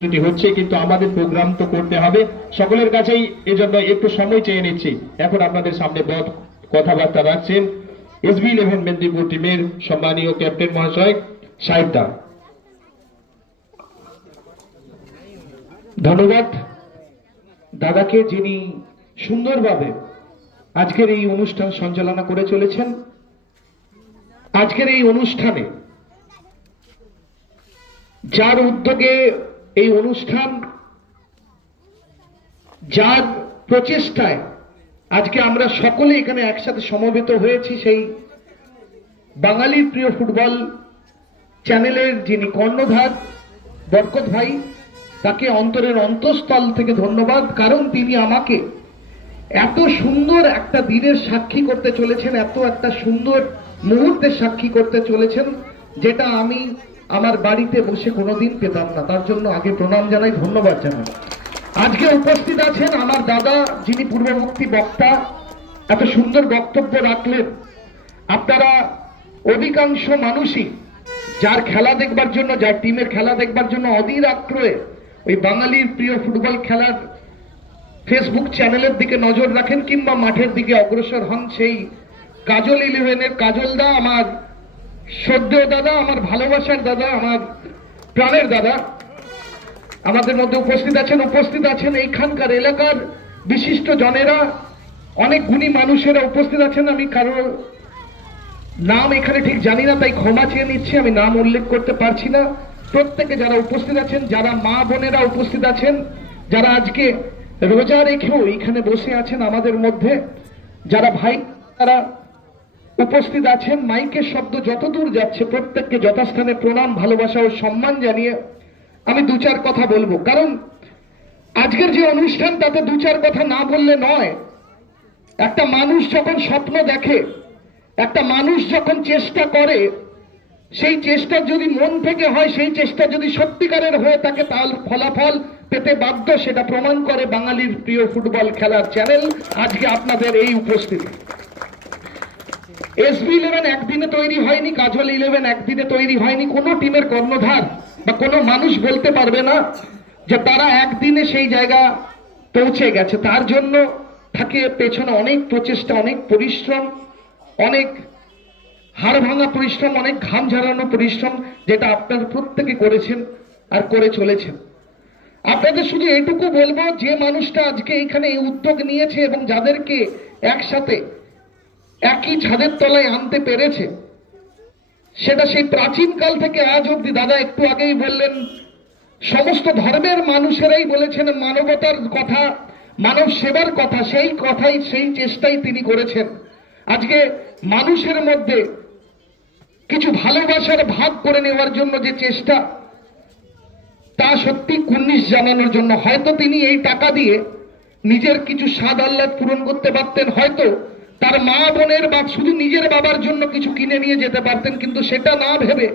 হচ্ছে, কিন্তু আমাদের প্রোগ্রাম তো করতে হবে। সকলের কাছেই এজন্য একটু সময় চেয়ে নিচ্ছি। এখন আপনাদের সামনে কথাবার্তা রাখছেন SB11 মেদিনীপুর টিমের সম্মানীয় ক্যাপ্টেন মহাশয় সাহিবদা। ধন্যবাদ দাদাকে, যিনি সুন্দরভাবে আজকের এই অনুষ্ঠান সঞ্চালনা করে চলেছেন। আজকের এই অনুষ্ঠানে যার উদ্যোগে এই অনুষ্ঠান, যার প্রচেষ্টায় আজকে আমরা সকলে এখানে একসাথে সমবেত হয়েছি, সেই বাঙালির প্রিয় ফুটবল চ্যানেলের যিনি কর্ণধার বরকত ভাই, তাকে অন্তরের অন্তঃস্থল থেকে ধন্যবাদ। কারণ তিনি আমাকে এত সুন্দর একটা দিনের সাক্ষী করতে চলেছেন, এত একটা সুন্দর মুহূর্তের সাক্ষী করতে চলেছেন, যেটা আমি আমার বাড়িতে বসে কোনোদিন পেতাম না। তার জন্য আগে প্রণাম জানাই, ধন্যবাদ জানাই। আজকে উপস্থিত আছেন আমার দাদা, যিনি পূর্ববর্তী বক্তা, এত সুন্দর বক্তব্য রাখলেন। আপনারা অধিকাংশ মানুষই যার খেলা দেখবার জন্য, যার টিমের খেলা দেখবার জন্য অধীর আগ্রহে ওই বাঙালির প্রিয় ফুটবল খেলার ফেসবুক চ্যানেলের দিকে নজর রাখেন কিংবা মাঠের দিকে অগ্রসর হন। সেই কাজল 11-এর কাজল দা, আমার শ্রদ্ধেয় দাদা, আমার ভালোবাসার দাদা, আমার প্রাণের দাদা আমাদের মধ্যে উপস্থিত আছেন এইখানকার এলাকার বিশিষ্ট জনেরা, অনেক গুণী মানুষেরা উপস্থিত আছেন। আমি কারোর নাম এখানে ঠিক জানি না, তাই ক্ষমা চেয়ে নিচ্ছি, আমি নাম উল্লেখ করতে পারছি না। প্রত্যেকে যারা উপস্থিত আছেন, যারা মা বোনেরা উপস্থিত আছেন, যারা আজকে রোজা রেখেও এখানে বসে আছেন আমাদের মধ্যে, যারা ভাই তারা উপস্থিত আছেন, মাইকের শব্দ যতদূর যাচ্ছে প্রত্যেককে যথাস্থানে প্রণাম, ভালোবাসা ও সম্মান জানিয়ে আমি দু চার কথা বলবো। কারণ আজকের যে অনুষ্ঠান, তাতে দু চার কথা না বললে নয়। একটা মানুষ যখন স্বপ্ন দেখে, একটা মানুষ যখন চেষ্টা করে, সেই চেষ্টা যদি মন থেকে হয়, সেই চেষ্টা যদি সত্যিকারের হয়ে থাকে, তাহলে ফলাফল পেতে বাধ্য। সেটা প্রমাণ করে বাঙালির প্রিয় ফুটবল খেলার চ্যানেল আজকে আপনাদের এই উপস্থিতি। SB11 একদিনে তৈরি হয়নি, কাজল 11 একদিনে তৈরি হয়নি। কোনো টিমের কর্ণধার বা কোনো মানুষ বলতে পারবে না যে তারা একদিনে সেই জায়গা পৌঁছে গেছে। তার জন্য থাকে পেছনে অনেক প্রচেষ্টা, অনেক পরিশ্রম, অনেক হাড় ভাঙা পরিশ্রম, অনেক ঘাম ঝরানো পরিশ্রম, যেটা আপনারা প্রত্যেকে করেছেন আর করে চলেছেন। আপনাদের শুধু এটুকু বলবো, যে মানুষটা আজকে এখানে এই উদ্যোগ নিয়েছে এবং যাদেরকে একসাথে একই ছাদের তলায় আনতে পেরেছে, সেটা সেই প্রাচীন কাল থেকে আজ অব্দি, দাদা একটু আগেই বললেন, সমস্ত ধর্মের মানুষেরাই বলেছেন মানবতার কথা, মানব সেবার কথা। সেই কথাই, সেই চেষ্টাই তিনি করেছেন। আজকে মানুষের মধ্যে কিছু ভালোবাসার ভাগ করে নেওয়ার জন্য যে চেষ্টা, তা সত্যি কুর্নিশ জানানোর জন্য। হয়তো তিনি এই টাকা দিয়ে নিজের কিছু স্বাদ আহ্লাদ পূরণ করতে পারতেন, হয়তো তার মা বোনের বা শুধু নিজের বাবার জন্য কিছু কিনে নিয়ে যেতে পারতেন, কিন্তু সেটা না ভেবে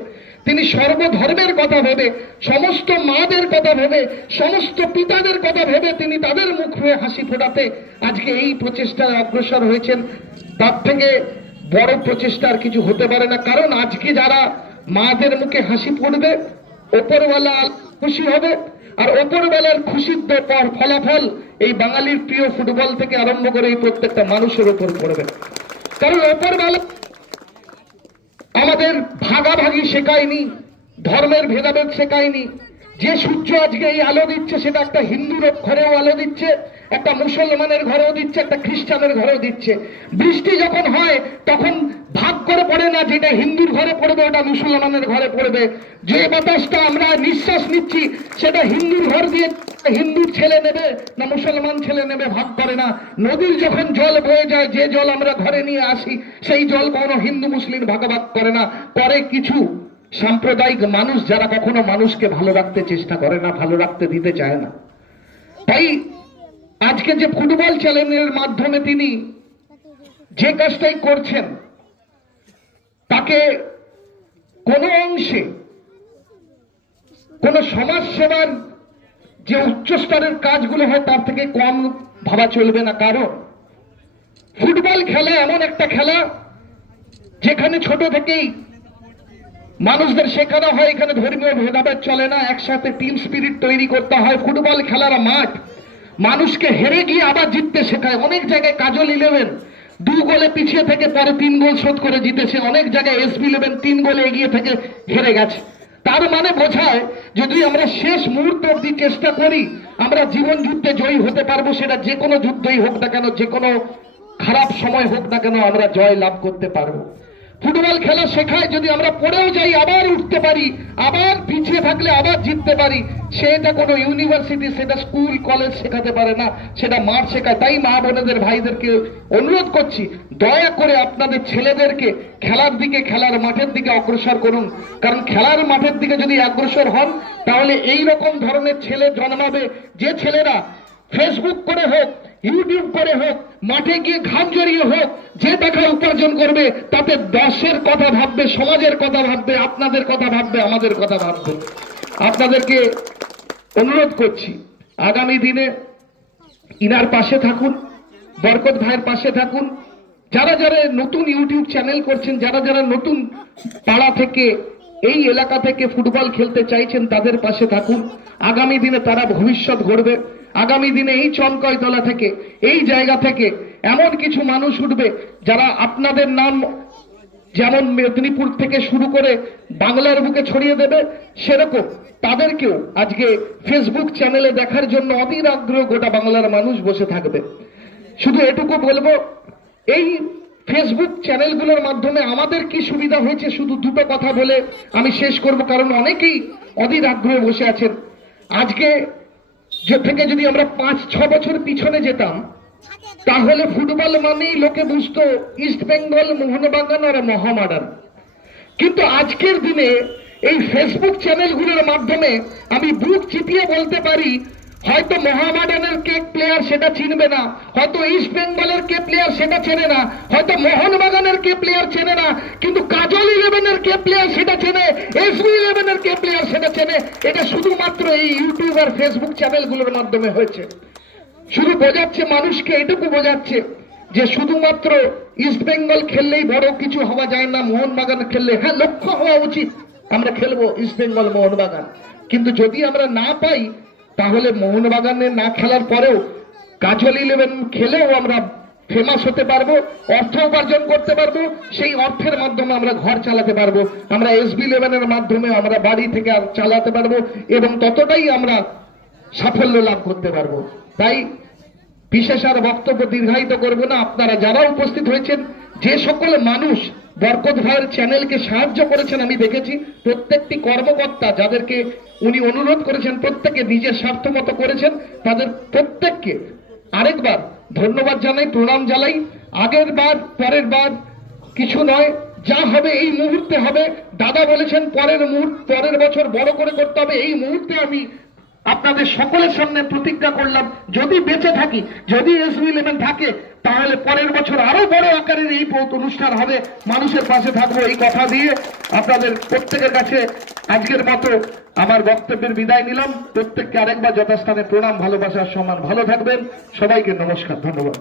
তিনি সর্বধর্মের কথা ভেবে, সমস্ত মাদের কথা ভেবে, সমস্ত পিতাদের কথা ভেবে তিনি তাদের মুখ হয়ে হাসি ফোটাতে আজকে এই প্রচেষ্টায় অগ্রসর হয়েছেন। তার থেকে বড় প্রচেষ্টা আর কিছু হতে পারে না। কারণ আজকে যারা মাদের মুখে হাসি ফুটবে, ওপরওয়ালা খুশি হবে, আর ওপরওয়ালার খুশির পর ফলাফল এই বাঙালির প্রিয় ফুটবল থেকে আরম্ভ করে এই প্রত্যেকটা মানুষের উপর পড়বে। কারণ ওপরওয়ালা আমাদের ভাগাভাগি শেখায়নি, ধর্মের ভেদাভেদ শেখায়নি। যে সূর্য আজকে এই আলো দিচ্ছে, সেটা একটা হিন্দুর ঘরেও আলো দিচ্ছে, একটা মুসলমানের ঘরেও দিচ্ছে, একটা খ্রিস্টানের ঘরেও দিচ্ছে। বৃষ্টি যখন হয় তখন ভাগ করে পড়ে না, যেটা হিন্দুর ঘরে পড়বে ওটা মুসলমানের ঘরে পড়বে। যে বাতাসটা আমরা নিঃশ্বাস নিচ্ছি, সেটা হিন্দুর ঘর দিয়ে হিন্দুর ছেলে নেবে না মুসলমান ছেলে নেবে, ভাগ করে না। নদীর যখন জল বয়ে যায়, যে জল আমরা ঘরে নিয়ে আসি, সেই জল কোনো হিন্দু মুসলিম ভাগাভাগ করে না। করে কিছু সাম্প্রদায়িক মানুষ, যারা কখনো মানুষকে ভালো রাখতে চেষ্টা করে না, ভালো রাখতে দিতে চায় না। তাই আজকে যে ফুটবল চ্যানেলের মাধ্যমে তিনি যে কাজটাই করছেন, তাকে কোনো অংশে কোন সমাজ সেবার যে উচ্চস্তরের কাজগুলো হয় তার থেকে কম ভাবা চলবে না। কারণ ফুটবল খেলা এমন একটা খেলা যেখানে ছোট থেকেই মানুষদের শেখানো হয় এখানে ধর্মীয় ভেদাভেদ চলে না, একসাথে টিম স্পিরিট তৈরি করতে হয়। ফুটবল খেলার মাঠ মানুষকে হেরে গিয়ে আবার জিততে শেখায়। অনেক জায়গায় কাজল 11 2 গোলে পিছিয়ে থেকে পরে 3 গোল শোধ করে জিতেছে, অনেক জায়গায় এসবি 11 3 গোলে এগিয়ে থেকে হেরে গেছে। তার মানে বোঝায় যদি আমরা শেষ মুহূর্ত অব্দি চেষ্টা করি আমরা জীবন যুদ্ধে জয়ী হতে পারবো। সেটা যে কোনো যুদ্ধই হোক না কেন, যে কোনো খারাপ সময় হোক না কেন, আমরা জয় লাভ করতে পারবো। ফুটবল খেলা শেখায় যদি আমরা পড়েও যাই আবার উঠতে পারি, আবার পিছিয়ে থাকলে আবার জিততে পারি। সেটা কোনো ইউনিভার্সিটি, সেটা স্কুল কলেজ শেখাতে পারে না, সেটা মাঠ শেখায়। তাই মা বোনেদের ভাইদেরকে অনুরোধ করছি, দয়া করে আপনাদের ছেলেদেরকে খেলার দিকে, খেলার মাঠের দিকে অগ্রসর করুন। কারণ খেলার মাঠের দিকে যদি অগ্রসর হন তাহলে এই রকম ধরনের ছেলে জন্মাবে, যে ছেলেরা ফেসবুক করে হোক, ইউটিউব করে হোক, মাঠে গিয়ে ঘাম জড়িয়ে হোক, যে টাকা উপার্জন করবে তাতে দেশের কথা ভাববে, সমাজের কথা ভাববে, আপনাদের কথা ভাববে, আমাদের কথা ভাববে। আপনাদেরকে অনুরোধ করছি আগামী দিনে ইনার পাশে থাকুন, বরকত ভাইয়ের পাশে থাকুন। যারা যারা নতুন ইউটিউব চ্যানেল করছেন, যারা যারা নতুন পাড়া থেকে, এই এলাকা থেকে ফুটবল খেলতে চাইছেন তাদের পাশে থাকুন। আগামী দিনে তারা ভবিষ্যৎ গড়বে। আগামী দিনে এই চনকয়তলা থেকে, এই জায়গা থেকে এমন কিছু মানুষ উঠবে যারা আপনাদের নাম যেমন মেদিনীপুর থেকে শুরু করে বাংলার বুকে ছড়িয়ে দেবে, সেরকম তাদেরকেও আজকে ফেসবুক চ্যানেলে দেখার জন্য অধীর আগ্রহ গোটা বাংলার মানুষ বসে থাকবে। শুধু এটুকু বলবো, এই ফেসবুক চ্যানেলগুলোর মাধ্যমে আমাদের কি সুবিধা হয়েছে শুধু দুটো কথা বলে আমি শেষ করব, কারণ অনেকেই অধীর আগ্রহে বসে আছেন। আজকে থেকে যদি আমরা 5-6 বছর পিছনে যেতাম তাহলে ফুটবল মানেই লোকে বুঝতো ইস্ট বেঙ্গল, মোহনবাগান আর মোহামেডান। কিন্তু আজকের দিনে এই ফেসবুক চ্যানেলগুলোর মাধ্যমে আমি বুক চিপিয়ে বলতে পারি, হয়তো মোহামেডানের কে প্লেয়ার সেটা চিনবে না, হয়তো ইস্ট বেঙ্গলের কে প্লেয়ার সেটা চেনে না, হয়তো মোহনবাগানের কে প্লেয়ার চেনে না, কিন্তু কাজল 11-এর কে প্লেয়ার সেটা চেনে, এসবি 11-এর কে প্লেয়ার সেটা চেনে। এটা শুধুমাত্র এই ইউটিউব আর ফেসবুক চ্যানেলগুলোর মাধ্যমে হয়েছে। শুধু বোঝাচ্ছে মানুষকে, এটুকু বোঝাচ্ছে যে শুধুমাত্র ইস্ট বেঙ্গল খেললেই বড় কিছু হওয়া যায় না, মোহনবাগান খেললে, হ্যাঁ লক্ষ্য হওয়া উচিত আমরা খেলবো ইস্ট বেঙ্গল মোহনবাগান, কিন্তু যদি আমরা না পাই তাহলে মোহনবাগানে না খেলার পরেও কাজল 11 খেলেও আমরা ফেমাস হতে পারবো, অর্থ উপার্জন করতে পারবো, সেই অর্থের মাধ্যমে আমরা ঘর চালাতে পারবো, আমরা এসবি 11-এর মাধ্যমে আমরা বাড়ি থেকে আর চালাতে পারবো এবং ততটাই আমরা সাফল্য লাভ করতে পারবো। তাই বিশেষ আর বক্তব্য দীর্ঘায়িত করব না। আপনারা যারা উপস্থিত হয়েছেন, যে সকল মানুষ বরকত ভাইয়ের চ্যানেলকে সাহায্য করেছেন আমি দেখেছি, প্রত্যেকটি কর্মকর্তা যাদেরকে উনি অনুরোধ করেছেন প্রত্যেকে নিজের স্বার্থ মতো করেছেন, তাদের প্রত্যেককে আরেকবার ধন্যবাদ জানাই, প্রণাম জানাই। আগের বার পরের বার কিছু নয়, যা হবে এই মুহূর্তে হবে। দাদা বলেছেন পরের বছর বড় করে করতে হবে। এই মুহূর্তে আমি আপনাদের সকলের সামনে প্রতিজ্ঞা করলাম, যদি বেঁচে থাকি, যদি এসবি 11 থাকে, তাহলে পরের বছর আরো বড় আকারের এই অনুষ্ঠান হবে, মানুষের পাশে থাকবো। এই কথা দিয়ে আপনাদের প্রত্যেকের কাছে আজকের মতো আমার বক্তব্যের বিদায় নিলাম। প্রত্যেককে আরেকবার যথাস্থানে প্রণাম, ভালোবাসার সম্মান। ভালো থাকবেন, সবাইকে নমস্কার, ধন্যবাদ।